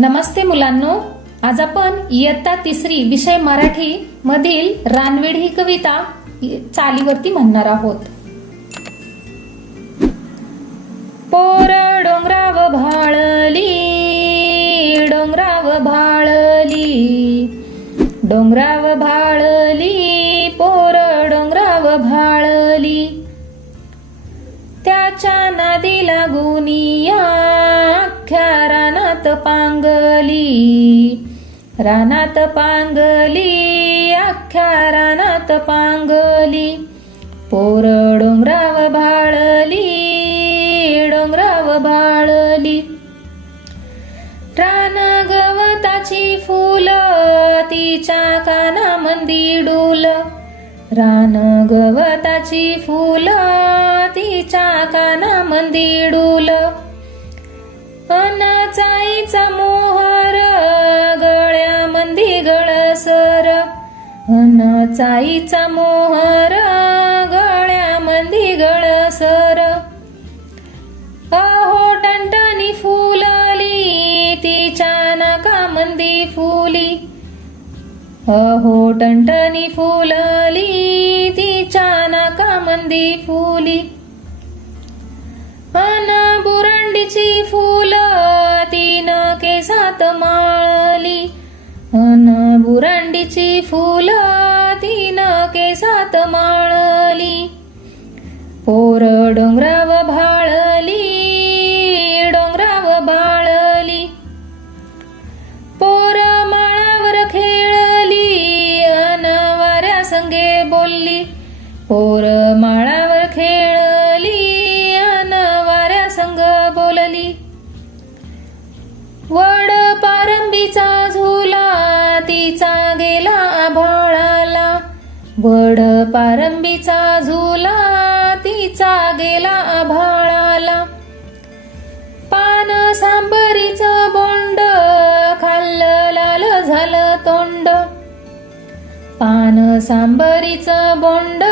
नमस्ते मुलांनो. आज आपण इयत्ता तिसरी विषय मराठी मधील रानवेड ही कविता चालीवरती म्हणणार आहोत. पोर डोंगराव भाळली डोंगराव भाळली डोंगराव भाळली पोर डोंगराव भाळली. त्याच्या नादी लागुनिया अख्ख्या रानात पांगली रानात पांगली अख्ख्या रानात पांगली. पोर डोंगराव भाळली डोंगराव भाळली रान गवताची फुल तिच्या काना मंदी डुल. रान गवताची फुल तिच्या काना मंदी डुल. अन चाईचा मोहर गळ्यामंदी गळसर. अन चाईचा मोहर गळ्यामंदी गळसर. अहो टणटणी फुलली तिच्या नाकामंदी फुली. अहो टणटणी फुलली तिच्या नाकामंदी फुली. अन बुरंडीची फुल हात माळली. अन फुल तीन केसात माळली. पोर डोंगराव भाळली डोंगराव भाळली. पोर माळावर खेळली अन वाऱ्या संगे बोलली. पोर माळावर खेळली अन वाऱ्या संग बोलली. वड पारंबीचा झुला तिचा गेला आभाळाला वड पारंबीचा झुला तिचा गेला आभाळाला पान सांबरीचं बोंड खाल्लं लाल झालं तोंड. पान सांबरीचं बोंड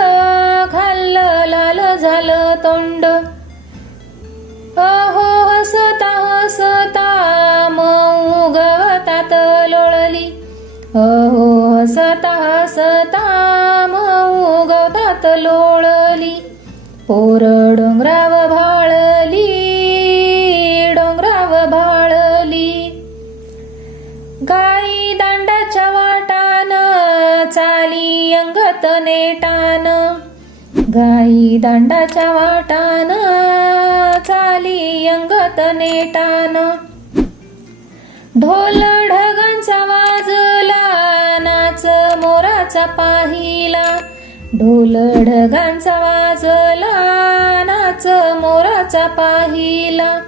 ओळली पोर डोंगराव भाळली डोंगराव भाळली. गाई दांडाच्या वाटान चाली अंगत नेटान. गाई दांडाच्या वाटान चाली अंगत नेटान. ढोल ढगांचा वाजला नाच मोराचा पाहिला. ढोल ढगांचा वाजला नाच मोराचा पाहिला.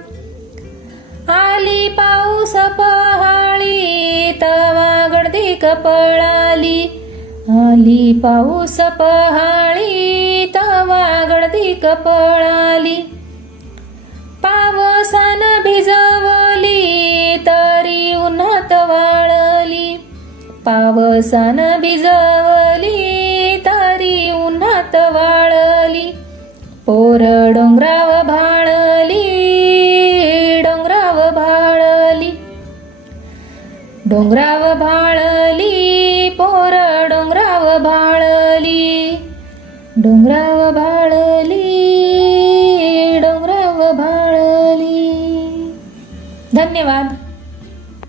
आली पाऊस पहाळी तवा गर्दी कपळाली. आली पाऊस पहाळी तवा गर्दी कपळाली. पावसान भिजवली तरी उन्हात वाळली. पावसान भिजवली तरी उन्हात वाळली. पोर डोंगराव भाळली डोंगराव भाळली. डोंगराव भाळली पोर डोंगराव भाळली. डोंगराव भाळली डोंगराव भाळली. धन्यवाद.